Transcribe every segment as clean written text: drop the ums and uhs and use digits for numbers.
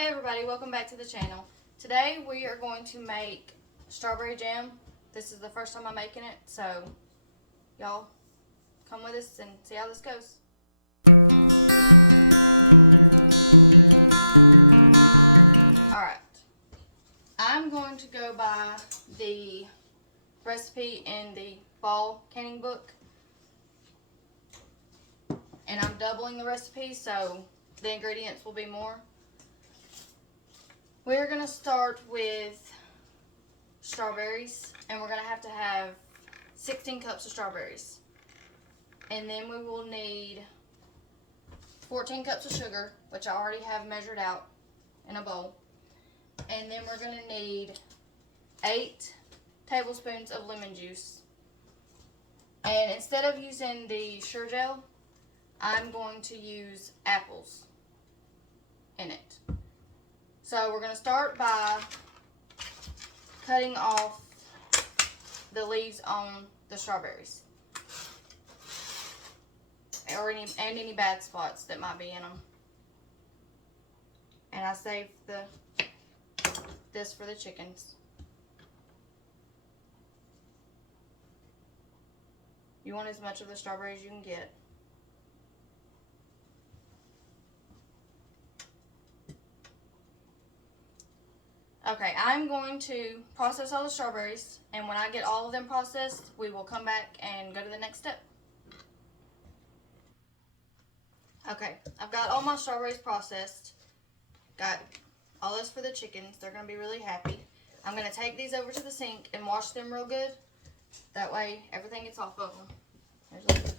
Hey everybody, welcome back to the channel. Today we are going to make strawberry jam. This is the first time I'm making it, so y'all come with us and see how this goes. Alright, I'm going to go by the recipe in the fall canning book. And I'm doubling the recipe, so the ingredients will be more. We're going to start with strawberries, and we're going to have 16 cups of strawberries. And then we will need 14 cups of sugar, which I already have measured out in a bowl. And then we're going to need 8 tablespoons of lemon juice. And instead of using the Sure Gel, I'm going to use apples in it. So we're going to start by cutting off the leaves on the strawberries, or any bad spots that might be in them. And I saved this for the chickens. You want as much of the strawberries as you can get. Okay, I'm going to process all the strawberries, and when I get all of them processed, we will come back and go to the next step. Okay, I've got all my strawberries processed. Got all this for the chickens. They're going to be really happy. I'm going to take these over to the sink and wash them real good. That way, everything gets off of them. There's a little.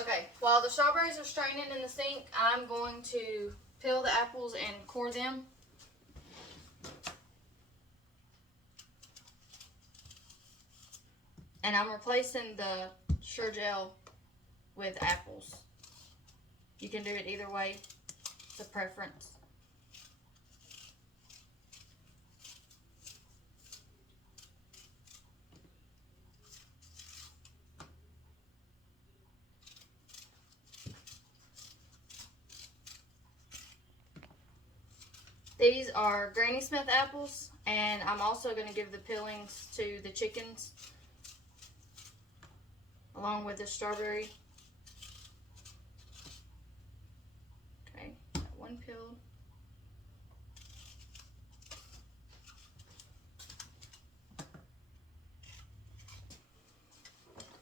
Okay, while the strawberries are straining in the sink, I'm going to peel the apples and core them. And I'm replacing the Sure Gel with apples. You can do it either way, it's a preference. These are Granny Smith apples, and I'm also going to give the peelings to the chickens along with the strawberry. Okay, got one peeled.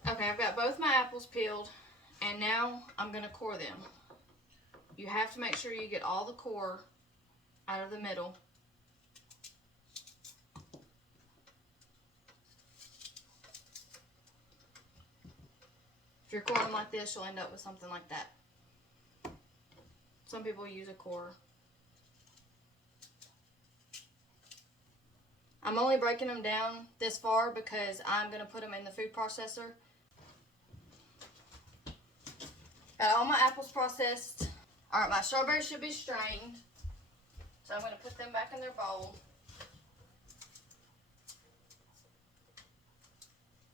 Okay, I've got both my apples peeled, and now I'm going to core them. You have to make sure you get all the core out of the middle. If you're coring them like this, you'll end up with something like that. Some people use a core. I'm only breaking them down this far because I'm going to put them in the food processor. Got all my apples processed. Alright, my strawberries should be strained. So I'm going to put them back in their bowl.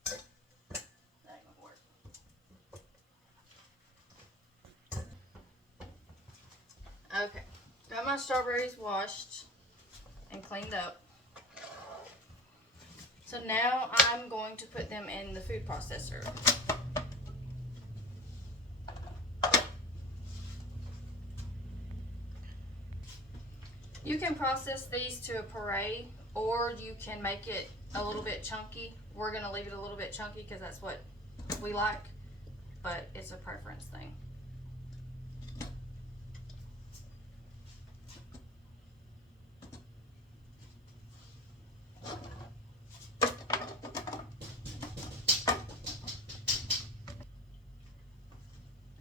That ain't going to work. Okay, got my strawberries washed and cleaned up. So now I'm going to put them in the food processor. You can process these to a puree, or you can make it a little bit chunky. We're going to leave it a little bit chunky because that's what we like, but it's a preference thing.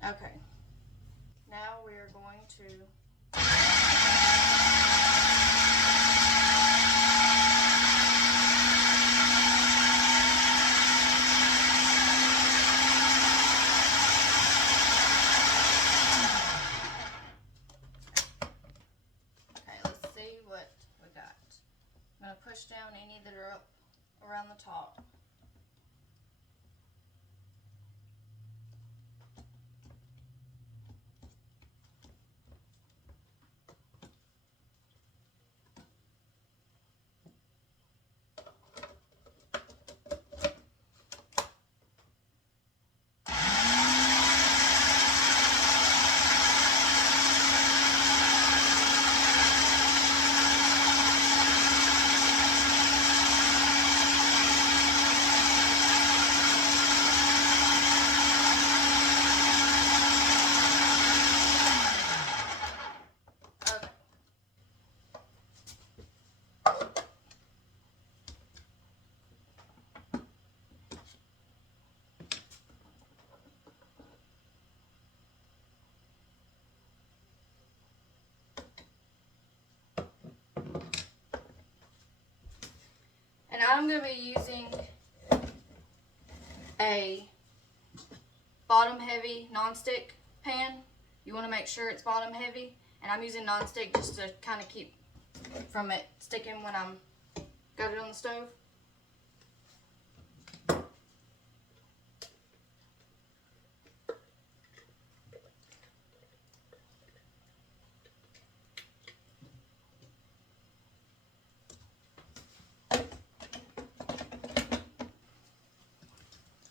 Okay, now we're going to push down any that are up around the top. And I'm going to be using a bottom heavy nonstick pan. You want to make sure it's bottom heavy, and I'm using nonstick just to kind of keep from it sticking when I'm got it on the stove.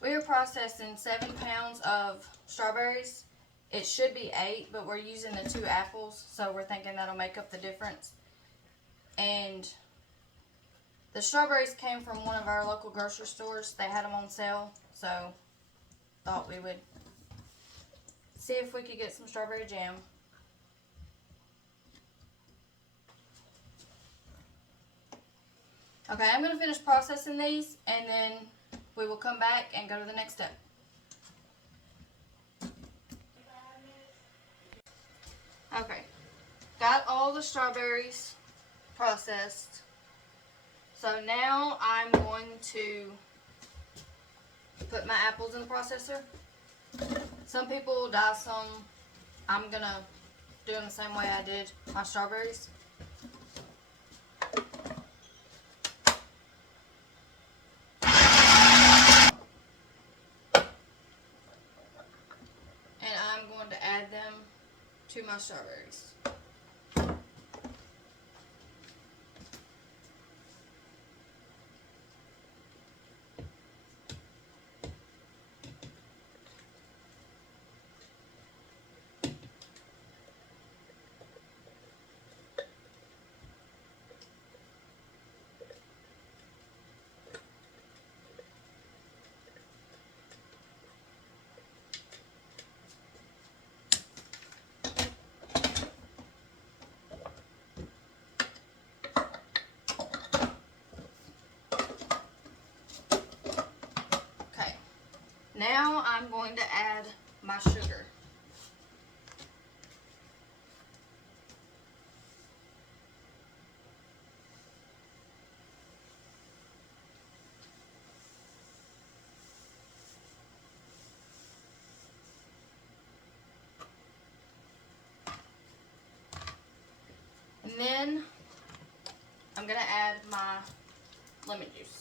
We are processing 7 pounds of strawberries. It should be 8, but we're using the 2 apples, so we're thinking that'll make up the difference. And the strawberries came from one of our local grocery stores. They had them on sale, so thought we would see if we could get some strawberry jam. Okay, I'm going to finish processing these, and then we will come back and go to the next step. Okay, got all the strawberries processed. So now I'm going to put my apples in the processor. Some people will dice them. I'm gonna do them the same way I did my strawberries. And I'm going to add them to my strawberries. Now I'm going to add my sugar. And then I'm going to add my lemon juice.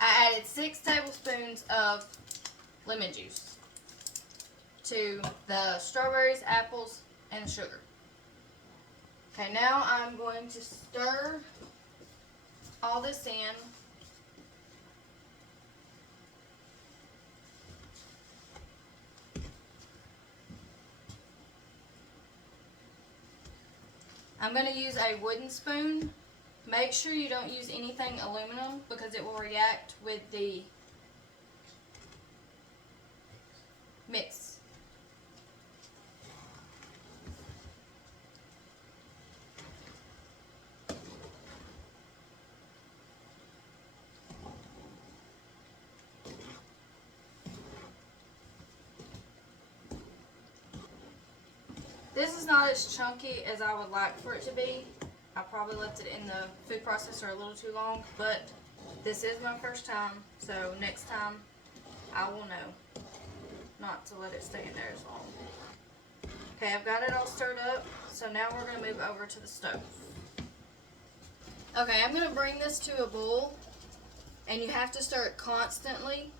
I added 6 tablespoons of lemon juice to the strawberries, apples, and sugar. Okay, now I'm going to stir all this in. I'm going to use a wooden spoon. Make sure you don't use anything aluminum because it will react with the mix. This is not as chunky as I would like for it to be. I probably left it in the food processor a little too long, but this is my first time, so next time I will know not to let it stay in there as long. Okay, I've got it all stirred up, so now we're going to move over to the stove. Okay, I'm going to bring this to a boil, and you have to stir it constantly.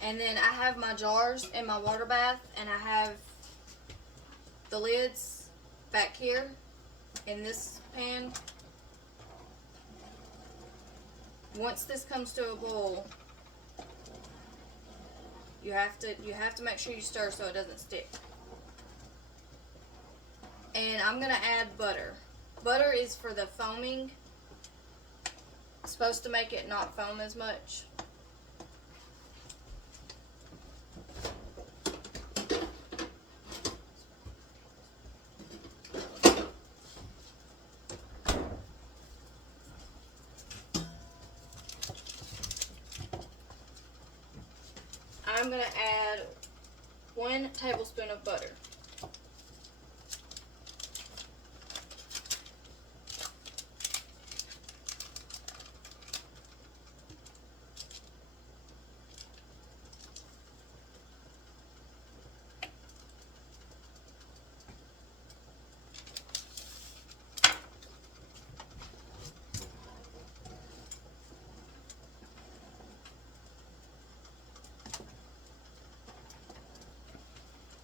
And then I have my jars in my water bath, and I have the lids back here in this pan. Once this comes to a boil, you have to make sure you stir so it doesn't stick. And I'm gonna add butter. Butter is for the foaming. It's supposed to make it not foam as much. I'm going to add 1 tablespoon of butter.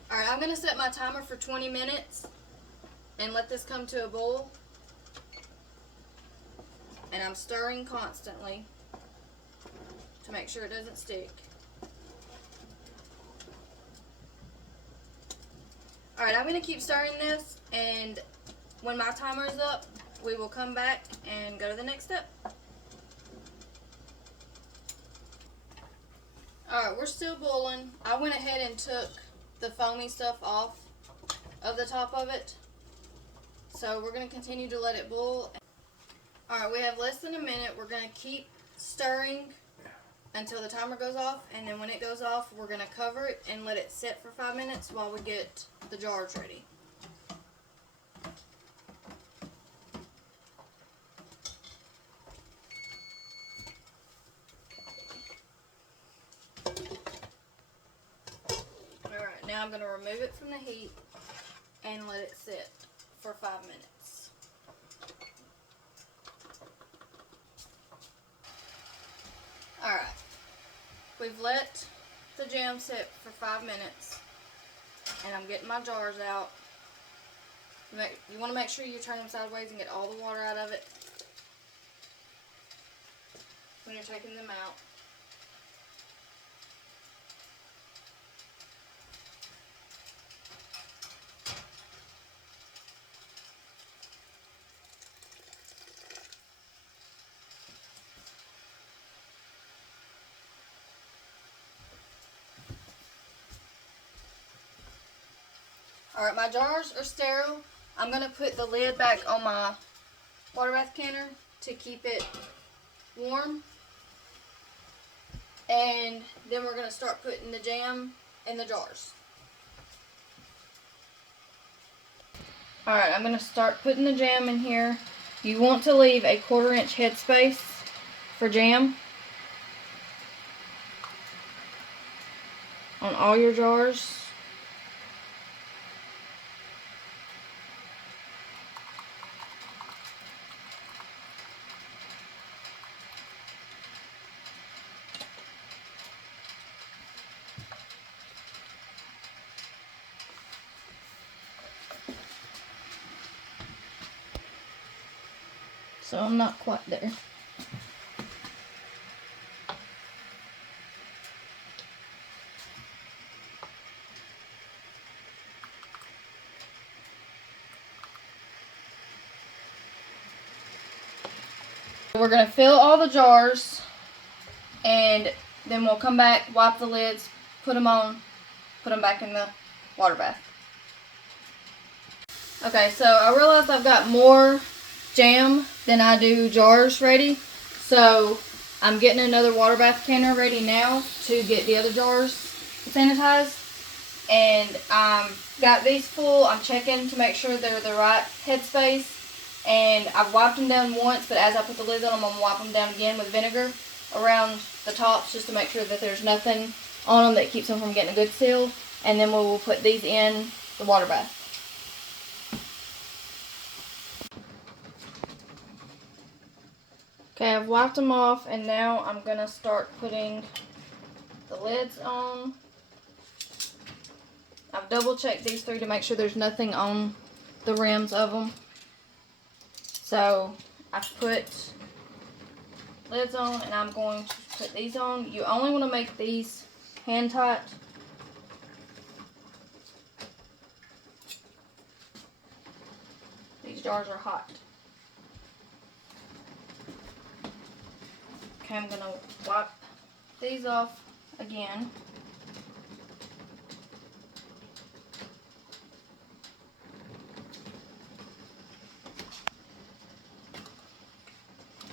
Alright, I'm going to set my timer for 20 minutes and let this come to a boil. And I'm stirring constantly to make sure it doesn't stick. Alright, I'm going to keep stirring this, and when my timer is up, we will come back and go to the next step. Alright, we're still boiling. I went ahead and took the foamy stuff off of the top of it. So we're going to continue to let it boil. Alright, we have less than a minute. We're going to keep stirring until the timer goes off, and then when it goes off, we're going to cover it and let it sit for 5 minutes while we get the jars ready. Alright, now I'm going to remove it from the heat and let it sit for 5 minutes. Alright, we've let the jam sit for 5 minutes, and I'm getting my jars out. You want to make sure you turn them sideways and get all the water out of it when you're taking them out. Alright, my jars are sterile. I'm going to put the lid back on my water bath canner to keep it warm. And then we're going to start putting the jam in the jars. Alright, I'm going to start putting the jam in here. You want to leave a 1/4 inch headspace for jam on all your jars. So I'm not quite there. We're going to fill all the jars, and then we'll come back, wipe the lids, put them on, put them back in the water bath. Okay, so I realized I've got more jam than I do jars ready. So I'm getting another water bath canner ready now to get the other jars sanitized. And got these full. I'm checking to make sure they're the right headspace. And I've wiped them down once, but as I put the lids on them, I'm going to wipe them down again with vinegar around the tops just to make sure that there's nothing on them that keeps them from getting a good seal. And then we will put these in the water bath. Okay, I've wiped them off, and now I'm going to start putting the lids on. I've double checked these three to make sure there's nothing on the rims of them. So I've put lids on, and I'm going to put these on. You only want to make these hand tight. These jars are hot. Okay, I'm going to wipe these off again.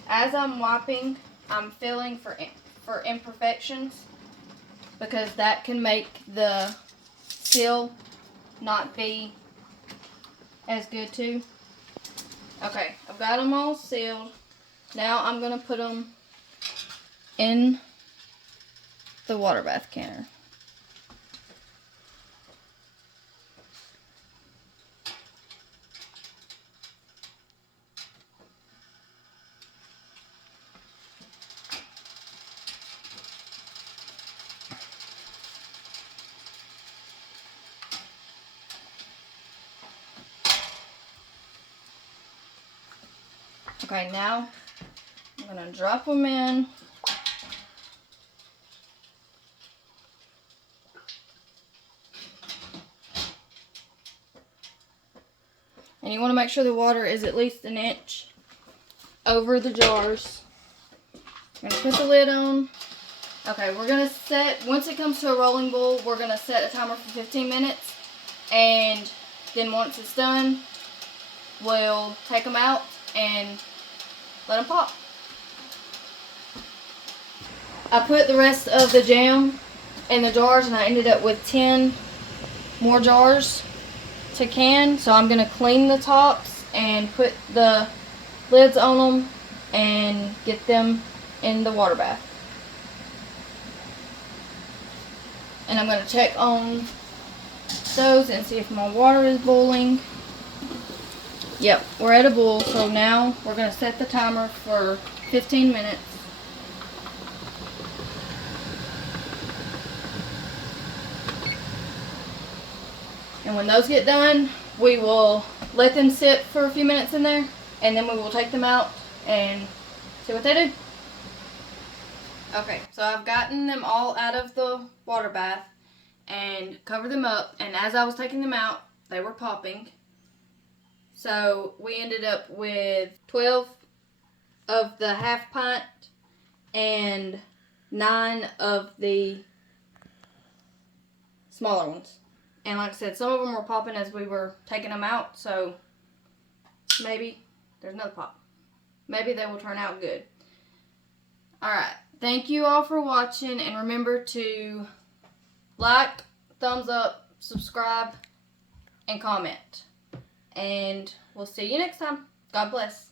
As I'm wiping, I'm feeling for imperfections because that can make the seal not be as good too. Okay, I've got them all sealed. Now I'm going to put them in the water bath canner. Okay, now I'm going to drop them in. And you want to make sure the water is at least an inch over the jars. I'm going to put the lid on. Okay, we're going to set, once it comes to a rolling boil, we're going to set a timer for 15 minutes. And then once it's done, we'll take them out and let them pop. I put the rest of the jam in the jars, and I ended up with 10 more jars to can. So I'm going to clean the tops and put the lids on them and get them in the water bath. And I'm going to check on those and see if my water is boiling. Yep, we're at a boil, so now we're going to set the timer for 15 minutes. And when those get done, we will let them sit for a few minutes in there, and then we will take them out and see what they do. Okay, so I've gotten them all out of the water bath and covered them up, and as I was taking them out, they were popping. So we ended up with 12 of the half pint and 9 of the smaller ones. And like I said, some of them were popping as we were taking them out, so maybe there's another pop. Maybe they will turn out good. Alright, thank you all for watching, and remember to like, thumbs up, subscribe, and comment. And we'll see you next time. God bless.